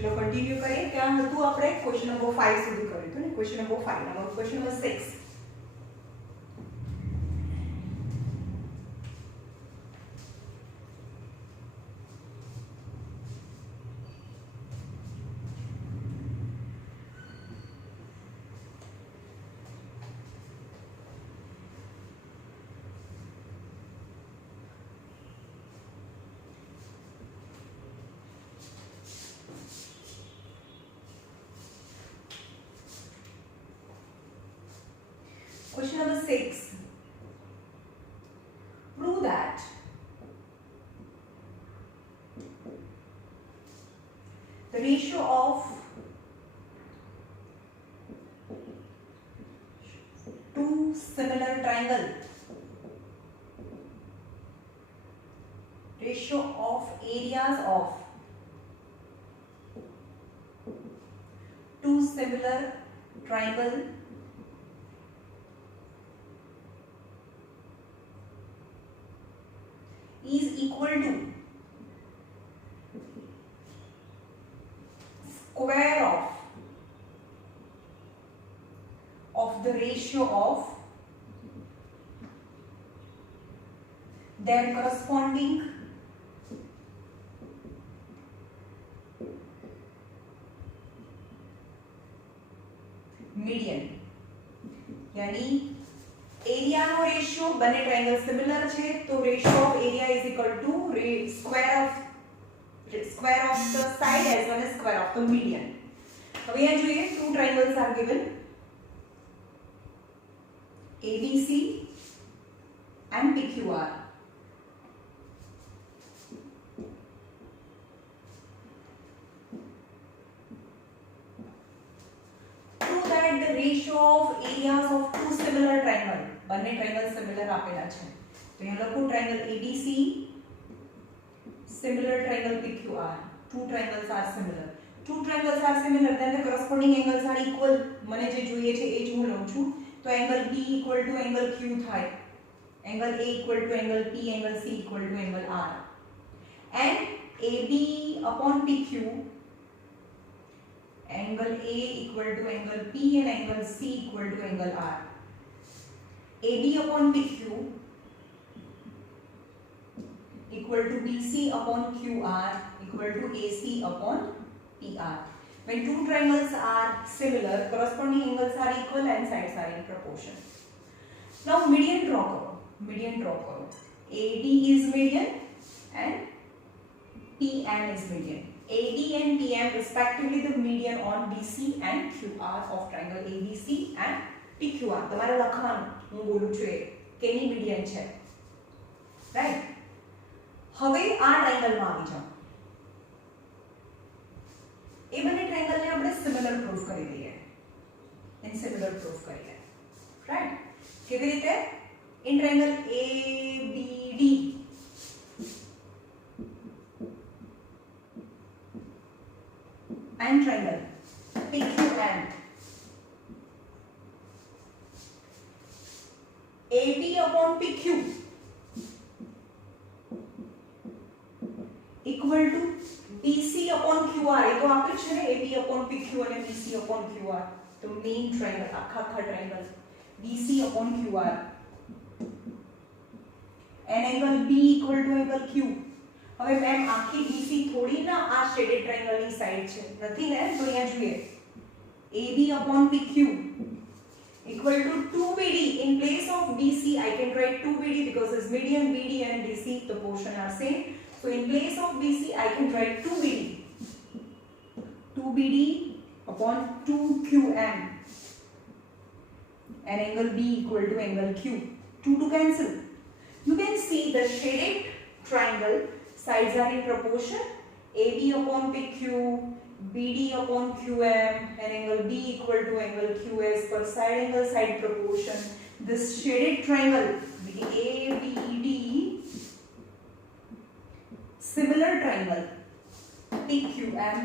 चलो कंटिन्यू करिए क्या હતું આપણે ક્વેશ્ચન નંબર 5 સુધી કર્યું હતું ને question number 5 now question number 6 Question number 6. Prove that the ratio of two similar triangle ratio of areas of two similar triangle is equal to square of the ratio of their corresponding median यानी area नो ratio बने triangle similar छे तो ratio of area is equal to square of the side as well as square of the median હવે અહીંયા જોઈએ two triangles are given ABC and PQR prove that the ratio of areas of two similar triangle બંને triangle similar આપેલા છે તો અહીંયા લખું triangle ABC similar triangle PQR two triangles are similar then the corresponding angles are equal મને જે જોઈએ છે એ જ હું લઉં છું તો angle B equal to angle Q થાય angle A equal to angle P angle C equal to angle R and AB upon PQ angle A equal to angle P and angle C equal to angle R AB upon PQ equal to BC upon QR equal to AC upon PR. When two triangles are similar, corresponding angles are equal and sides are in proportion. Now median draw करो. AD is median and PM is median. AD and PM respectively the median on BC and QR of triangle ABC and PQR. તમારે લખવાનું હું બોલું છું કેની મીડિયન છે રાઈટ હવે આ ટ્રાયંગલમાં આવી જાઓ એ બંને ટ્રાયંગલને આપણે સિમિલર પ્રૂફ કરી દઈએ રાઈટ કેવી રીતે in triangle ABD and triangle PQM AB upon PQ equal to BC upon QR એ તો આપેલ છે ને AB upon PQ અને BC upon QR તો મેઇન ટ્રાયંગલ આખા triangle BC upon QR and angle B equal to angle Q હવે મેમ આખી BC થોડી ના આ શેડેડ ટ્રાયંગલ ની સાઈડ છે નથી ને તો અહીંયા જોઈએ AB upon PQ equal to 2BD in place of BC I can write 2BD because its median BD and DC the portion are same so in place of BC I can write 2BD upon 2QM and angle B equal to angle Q 2 to cancel you can see the shaded triangle sides are in proportion AB upon PQ BD upon QM and angle B equal to angle QS per side angle side proportion this shaded triangle ABD similar triangle PQM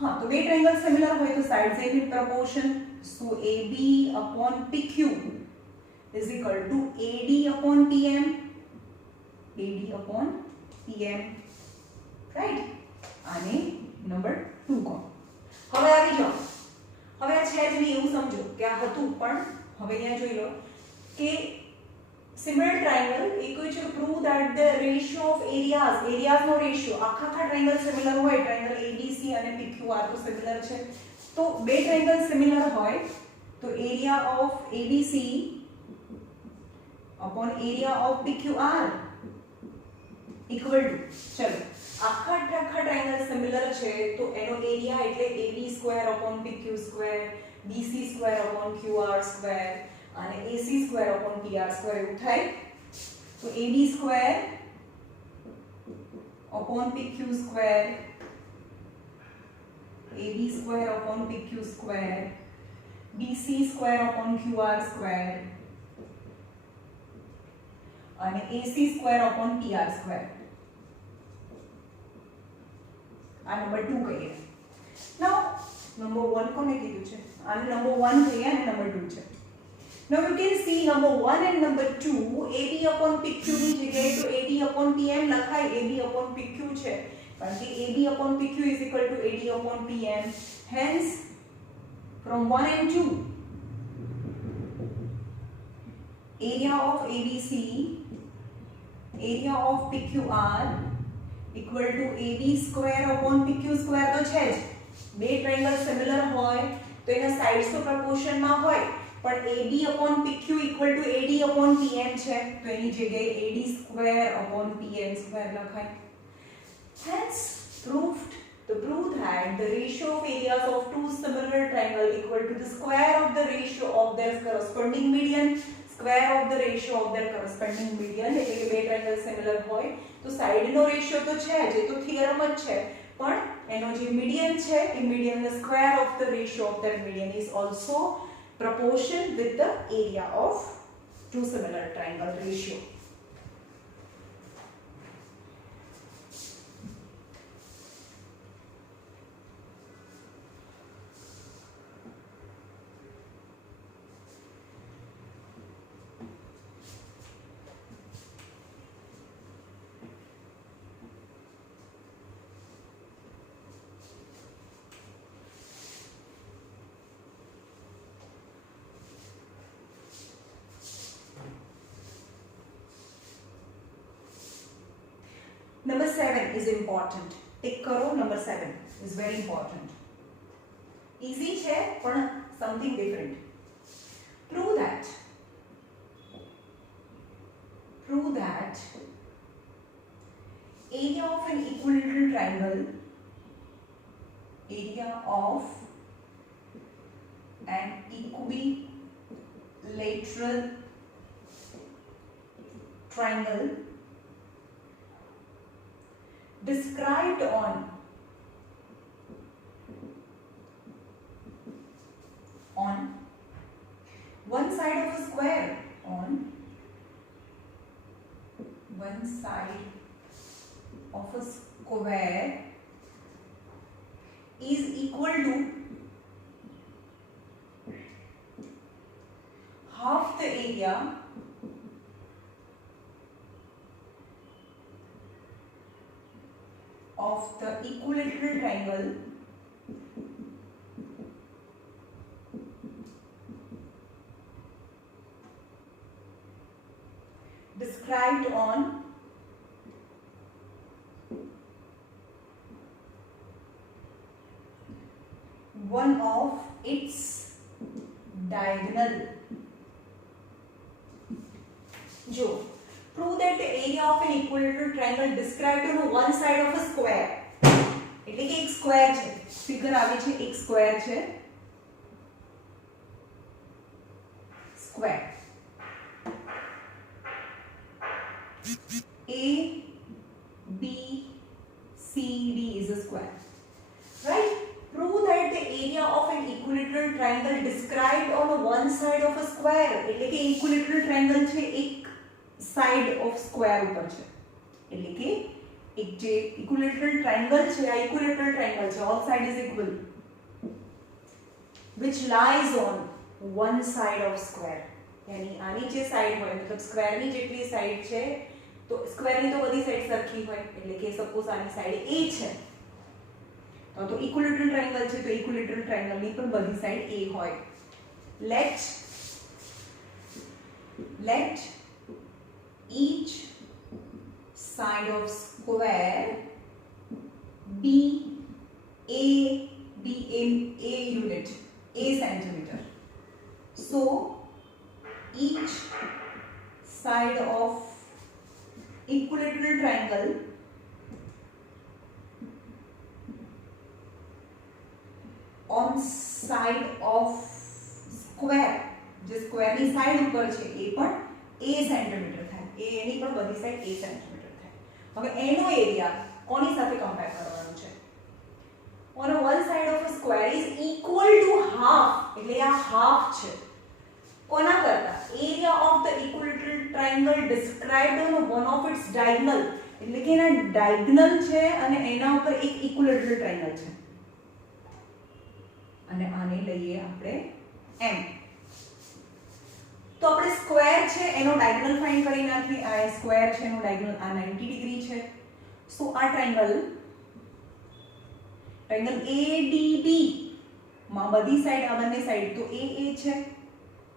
हाँ तो वे triangle similar हुए तो sides are in proportion so AB upon PQ is equal to AD upon PM right આને નંબર 2 કહો. હવે આવી જાઓ, હવે આ છે જ નહીં એવું સમજો કે આ હતું, પણ હવે અહીંયા જોઈ લો કે similar triangle એ કોઈ છે prove that the ratio of areas નો રેશિયો આખા ટ્રાયંગલ સિમિલર હોય, ટ્રાયંગલ ABC અને PQR તો સિમિલર છે, તો બે ટ્રાયંગલ સિમિલર હોય તો area of ABC upon area of PQR equal to, ચલો આખા ટ્રાયંગલ સિમિલર છે તો એનો એરિયા એટલે AB² upon PQ² BC² upon QR² અને AC² upon PR² એવું થાય. તો AB² upon PQ² AB² upon PQ² BC² upon QR² અને AC² upon PR². આ નંબર 2 કહીએ. નાઉ નંબર 1 કોને કીધું છે? આને નંબર 1 કહીએ અને નંબર 2 છે. Now you can see number 1 and number 2 AB upon PQ ની જગ્યાએ તો AB upon PM લખાય, AB upon PQ છે કારણ કે AB upon PQ is equal to AD upon PM. Hence from 1 and 2 area of ABC area of PQR equal to AB² upon PQ² તો છે જ. બે ટ્રાયંગલ સિમિલર હોય તો એના સાઇડ્સ તો પ્રપોર્શન માં હોય, પણ AB upon PQ equal to AD upon PM છે તો એની જગ્યાએ AD² upon PM² લખાય. Hence proved to prove that the ratio of areas of two similar triangles equal to the square of the ratio of their corresponding median, square of the ratio of their corresponding median. એટલે કે બે triangle similar હોય તો સાઇડ નો રેશિયો તો છે જ, એ તો થિયરમ જ છે, પણ એનો જે મીડિયન છે એ median the square of the ratio of that median is also proportion with the area of two similar triangle ratio. Number 7 is important. Tick karo, number 7 is very important. Easy છે પણ something different. Prove that area of an equilateral triangle described on one side of a square, on one side of a square is equal to half the area of the equilateral triangle described on one of its diagonal. Jo, prove that the area of an equilateral triangle described on one side of a square, એટલે કે એક સ્ક્વેર છે, ફિગર આવે છે એક સ્ક્વેર છે, square A B C D is a square, right? Prove that the area of an equilateral triangle described on one side of a square, એટલે કે equilateral triangle છે એક સાઇડ ઓફ સ્ક્વેર ઉપર છે, એટલે કે એક જે ઇક્વિલેટરલ ટ્રાયંગલ છે આ ઇક્વિલેટરલ ટ્રાયંગલ છે, all side is equal, which lies on one side of square. यानी આની જે સાઈડ હોય મતલબ સ્ક્વેર ની જેટલી સાઈડ છે તો સ્ક્વેરની તો બધી સાઈડ સરખી હોય એટલે કે સપોઝ આની સાઈડ A છે તો ઇક્વિલેટરલ ટ્રાયેંગલ છે તો ઇક્વિલેટરલ ટ્રાયેંગલની પણ બધી સાઈડ A હોય. Let each side of square be a unit, a centimeter. So each side of equilateral triangle on side of square, જે સ્ક્વેર ની સાઈડ ઉપર છે એ પણ a સેન્ટીમીટર થાય, એ એની પણ બધી સાઈડ a સેન્ટીમીટર થાય. હવે એનો એરિયા કોની સાથે કમ્પેર કરવાનો છે? On one side of a square is equal to half, એટલે આ હાફ છે કોના કરતા? Area of the equilateral triangle described on one of its diagonal, એટલે કે એના ડાયગોનલ છે અને એના ઉપર એક ઇક્વિલેટરલ ટ્રાયેંગલ છે અને આને લઈએ આપણે m. તો આપણે સ્ક્વેર છે એનો ડાયગોનલ ફાઇન્ડ કરી નાખીએ. આ સ્ક્વેર છે એનો ડાયગોનલ આ 90 ડિગ્રી છે. સો આ ટ્રાયેંગલ ADB માં બધી સાઈડ આ બંને સાઈડ તો a છે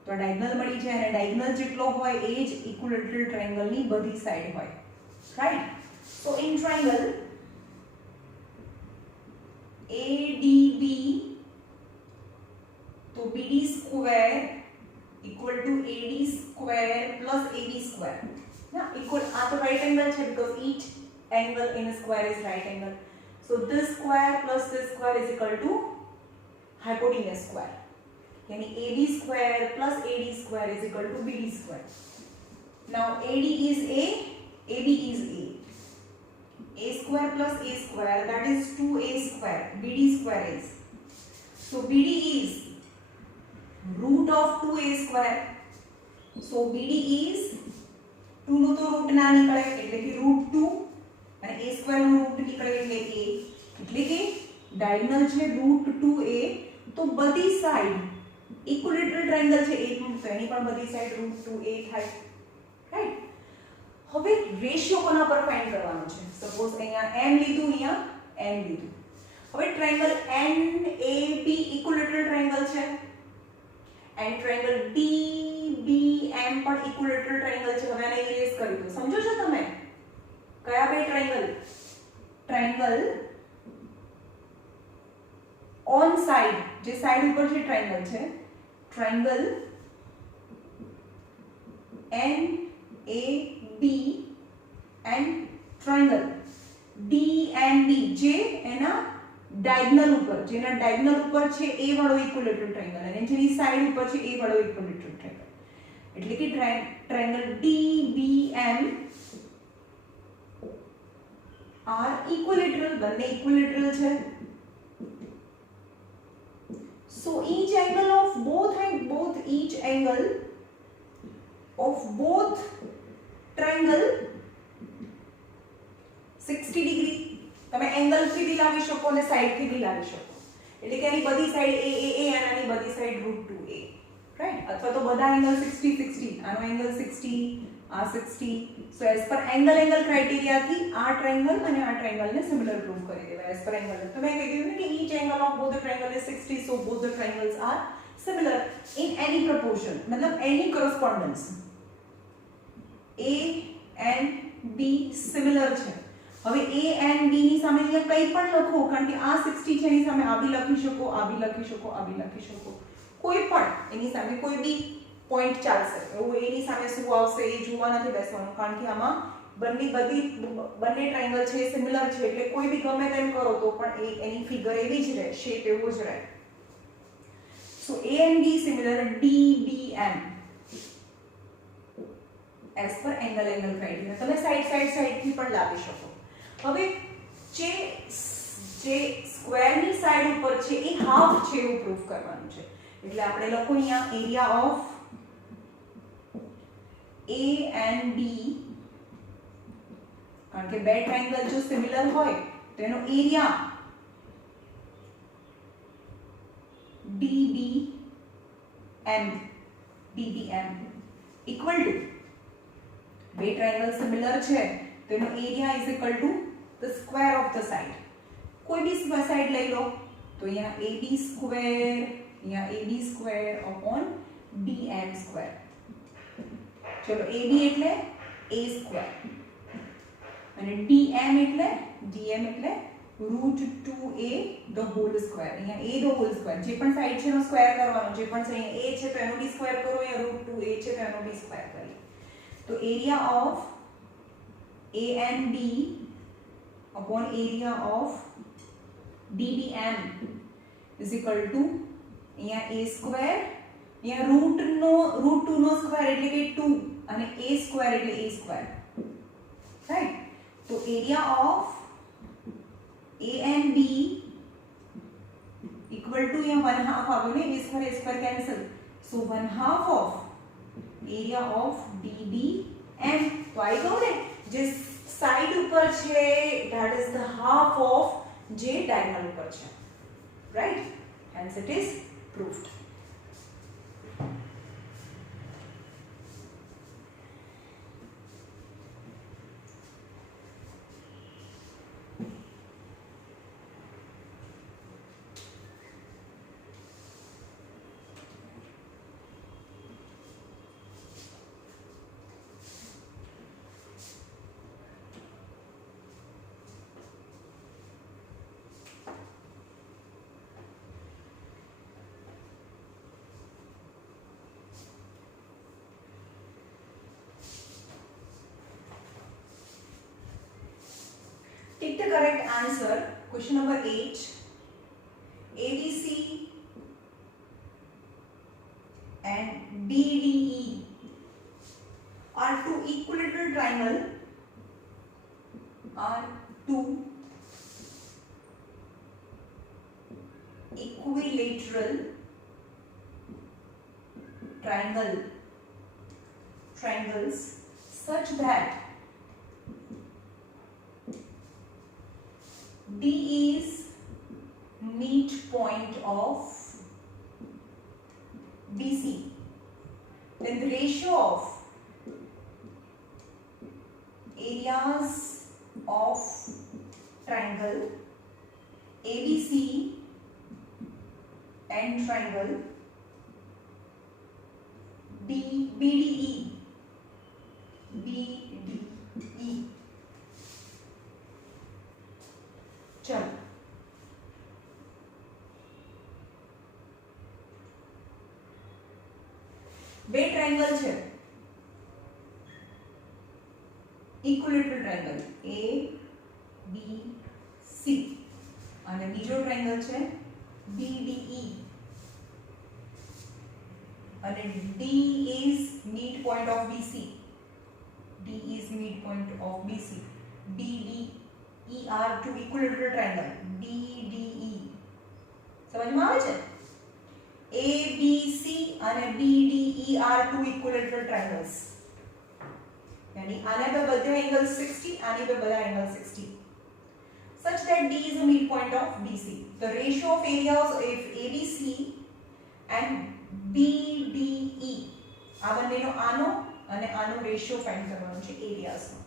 તો ડાયગોનલ મળી જાય અને ડાયગોનલ જેટલો હોય એ જ ઇક્વિલેટરલ ટ્રાયેંગલ ની બધી સાઈડ હોય, રાઈટ? સો ઇન ટ્રાયેંગલ ADB तो BD square equal to AD square plus AB square. Now equal at the right angle check because each angle in a square is right angle. So this square plus this square is equal to hypotenuse square. Yani AB square plus AD square is equal to BD square. Now AD is A, AB is A. A square plus A square, that is 2A square. BD square is. So BD is root of 2A square. So BD is 2 નો તો રૂટ ના નીકળે એટલે કે √2 અને A square નો રૂટ નીકળે એટલે A, એટલે કે ડાયગોનલ છે √2A. તો બધી સાઈડ ઇક્વિલેટરલ ટ્રાયેંગલ છે A તો એની પણ બધી સાઈડ √2A થાય, રાઈટ? હવે રેશિયો કોના પર ફાઇન્ડ કરવાનો છે? સપોઝ અહીંયા m લીધું, અહીંયા n લીધું. હવે ટ્રાયેંગલ NAB ઇક્વિલેટરલ ટ્રાયેંગલ છે and triangle DBM પણ ઇક્વિલેટરલ ટ્રાયેંગલ છે. હવે આને ઇરેઝ કરી દો. સમજો છો તમે કયા બે ટ્રાયેંગલ? ટ્રાયેંગલ ઓન સાઈડ, જે સાઈડ ઉપર જે ટ્રાયેંગલ છે, triangle NAB and triangle DNB જે એના ડાયગોનલ ઉપર, જેના ડાયગોનલ ઉપર છે એ વાળો ઇક્વિલેટરલ ટ્રાયેંગલ અને જેની સાઈડ ઉપર છે એ વાળો ઇક્વિલેટરલ ટ્રાયેંગલ, એટલે કે ટ્રાયેંગલ DBM આર ઇક્વિલેટરલ, બંને ઇક્વિલેટરલ છે. So each angle of each angle of both triangle 60 ડિગ્રી. તમે એંગલ થી બી લાવી શકો અને સાઈડ થી બી લાવી શકો, એટલે કે આની બધી સાઈડ a અને આની બધી સાઈડ √2a, રાઈટ? અથવા તો બધા એંગલ 60 60, આનો એંગલ 60, આ 60. સો એઝ પર એંગલ ક્રાઇટેરિયા થી આ ટ્રાયેંગલ અને આ ટ્રાયેંગલને સિમિલર પ્રૂવ કરી દેવાય એઝ પર એંગલ. તો મેં કહ્યું ને કે each angle of both the triangle is 60, so both the triangles are similar in any proportion, मतलब any correspondence. A and B similar છે. હવે A and B ની સામે અહીંયા કંઈ પણ લખો, કારણ કે આ 60 છે એની સામે આ બી લખી શકો, આ બી લખી શકો, આ બી લખી શકો, કોઈ પણ એની સામે કોઈ બી પોઈન્ટ ચાલશે. એવું એની સામે શું આવશે એ જોવા નથી બેસવાનું, કારણ કે આમાં બંને ટ્રાયેંગલ છે સિમિલર છે એટલે કોઈ બી ગમે તેમ કરો તો પણ એની ફિગર એવી જ રહે, શેપ એવો જ રહે. સો A and B similar DBM as per angle criteria. તમે સાઈડ થી પણ લાવી શકો. હવે જે સ્ક્વેરની સાઈડ ઉપર છે એ હાફ છે એવું પ્રૂફ કરવાનું છે, એટલે આપણે લખો અહીંયા area of A and B, કારણ કે બે ટ્રાયેંગલ જો સિમિલર હોય તો એનો એરિયા DBM equal to બે ટ્રાયંગલ સિમિલર છે તો એનો area is equal to the square of the side. કોઈ બી સાઇડ લઈ લો તો અહીંયા AB સ્ક્વેર, અહીંયા AB square upon BM square. ચલો AB એટલે A સ્ક્વેર અને DM એટલે √2A ધ હોલ સ્ક્વેર. અહીંયા A ધ હોલ સ્ક્વેર, જે પણ સાઈડ છે એનો સ્ક્વેર કરવાનો, જે પણ છે અહીંયા A છે તો એનો બી સ્ક્વેર કરો, અહીંયા √2A છે તો એનો બી સ્ક્વેર કરીએ. તો area of A and B upon area of DBM is equal to અહીંયા A સ્ક્વેર, અહીંયા √2 નો સ્ક્વેર એટલે કે 2 અને A સ્ક્વેર એટલે A સ્ક્વેર, રાઈટ. તો area of A and B equal to यहाँ 1/2 આવ્યો ને, A square cancel, so 1/2 of area of DBM. તો આઈ ગયો ને, જે સાઈડ ઉપર છે that is the half of જે ડાયગોનલ ઉપર છે, right? Hence it is proved. Take the correct answer. Question number 8. ABC and BDE are two equilateral triangle. Are two equilateral triangles such that D is midpoint of BC. Then the ratio of areas of triangle ABC and triangle BDE. चलो બે ટ્રાયંગલ છે, equilateral triangle ABC અને બીજો ટ્રાયંગલ છે BDE અને D is midpoint of BC. D is midpoint of BC. BDE are two equilateral triangle BDE. સમજમાં આવે છે? ABC અને BDE are two equilateral triangles. यानी आने पे બધા एंगल 60, आने पे બધા एंगल 60. Such that D is the midpoint of BC. The ratio of areas of ABC and BDE આ બંનેનો આનો અને આનો રેશિયો ફાઇન્ડ કરવાનો છે એરિયાસનો.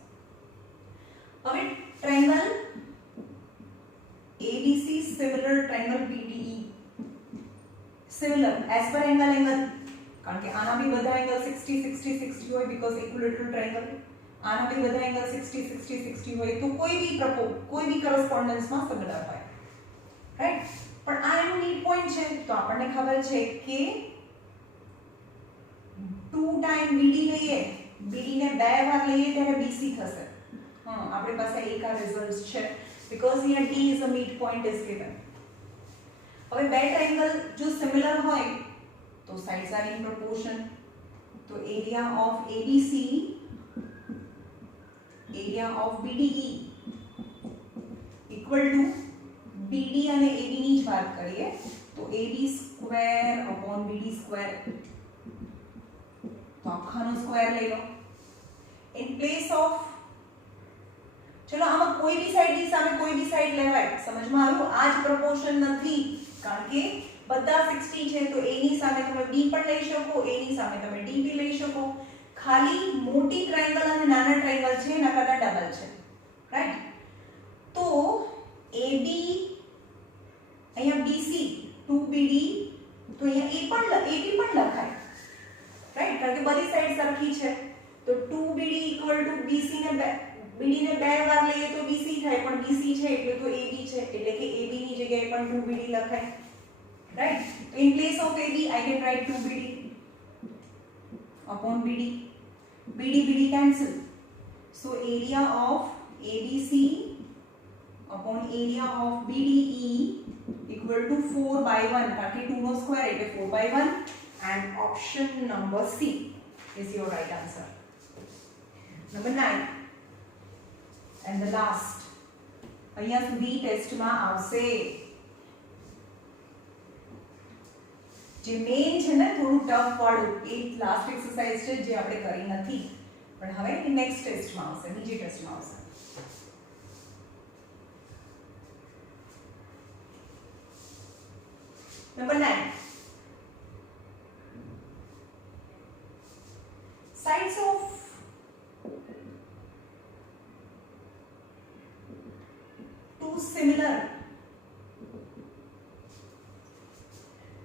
હવે triangle ABC similar triangle BDE similar as per angle કારણ કે આના બી બધા એંગલ 60 60 60 હોય because equilateral triangle. આના બી બધા એંગલ 60 60 60 હોય તો કોઈ બી correspondence માં સિમિલર હોય, રાઈટ. પણ આ એનું મિડ પોઈન્ટ છે તો આપણને ખબર છે કે 2 ટાઈમ BD લઈએ, BD ને બે વાર લઈએ ત્યારે BC થશે. આપણી પાસે એક આ રિઝલ્ટ છે because here D is a midpoint is given. હવે બે ટ્રાયંગલ જો સિમિલર હોય તો સાઇડ્સ આર ઇન પ્રોપોર્શન. તો area of ABC area of BDE equal to BD અને AB ની જ વાત કરીએ તો AB square upon BD square. તો આખાનો સ્ક્વેર લઈ લો. ઇન પ્લેસ ઓફ ચલો આમાં કોઈ બી સાઈડની સામે કોઈ બી સાઈડ લેવાય, સમજમાં આવ્યું? આ જ પ્રોપોર્શન નથી કારણ કે બધા 60 છે તો A ની સામે તમે B પણ લઈ શકો, A ની સામે તમે D બી લઈ શકો. ખાલી મોટી ટ્રાયેંગલ અને નાના ટ્રાયેંગલ છે એના કરતા ડબલ છે, રાઈટ? તો AB અહીંયા BC 2BD, તો અહીંયા AB પણ લખાય, રાઈટ? કારણ કે બધી સાઈડ સરખી છે, તો 2BD BC ને BD ને બે વાર લઈએ તો BC થાય, પણ BC છે એટલે તો AB છે, એટલે કે AB ની જગ્યાએ પણ 2BD લખાય, રાઈટ? તો in place of AB I can write 2BD upon BD. BD cancel, so area of ABC upon area of BDE equal to 4 by 1, કારણ કે 2 નો સ્ક્વેર એટલે 4 by 1, and option number C is your right answer. Number 9 and the last, અહીંયા સુધી ટેસ્ટમાં આવશે. જે મેઇન છે ને થોડું ટફ વાળું એ લાસ્ટ એક્સરસાઇઝ છે જે આપણે કરી નથી, પણ હવે નેક્સ્ટ ટેસ્ટમાં આવશે, બીજી ટેસ્ટમાં આવશે. Number 9, sides of two similar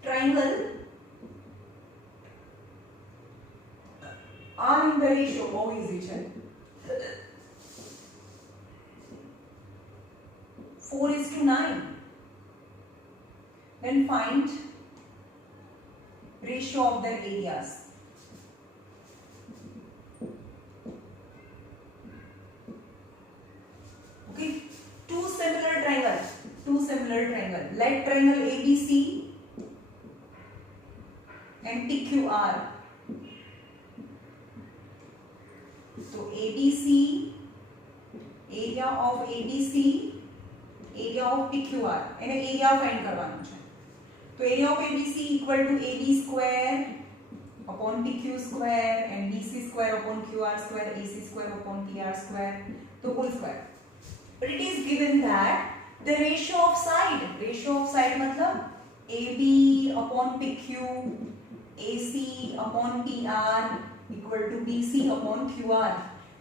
triangle are in the ratio, બહુ easy છે, 4:9. Then find ratio of their areas. Okay, two similar triangle. Let triangle ABC and PQR. So ABC, area of ABC, area of PQR, એને area find કરવાનું છે. તો area of ABC equal to AB square upon PQ square and BC square upon QR square, AC square upon PR square, the whole square. But it is given that the ratio of side मतलब AB upon PQ, AC upon PR equal to BC upon QR.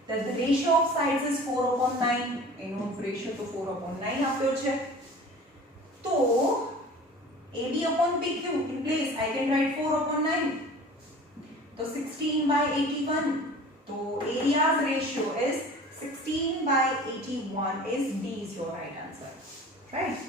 That the ratio of sides is 4/9. એનો ratio તો 4/9 આપ્યો છે. તો AB upon PQ in place I can write 4/9. So 16/81. So area's ratio is 16/81 is D is your right answer. Right?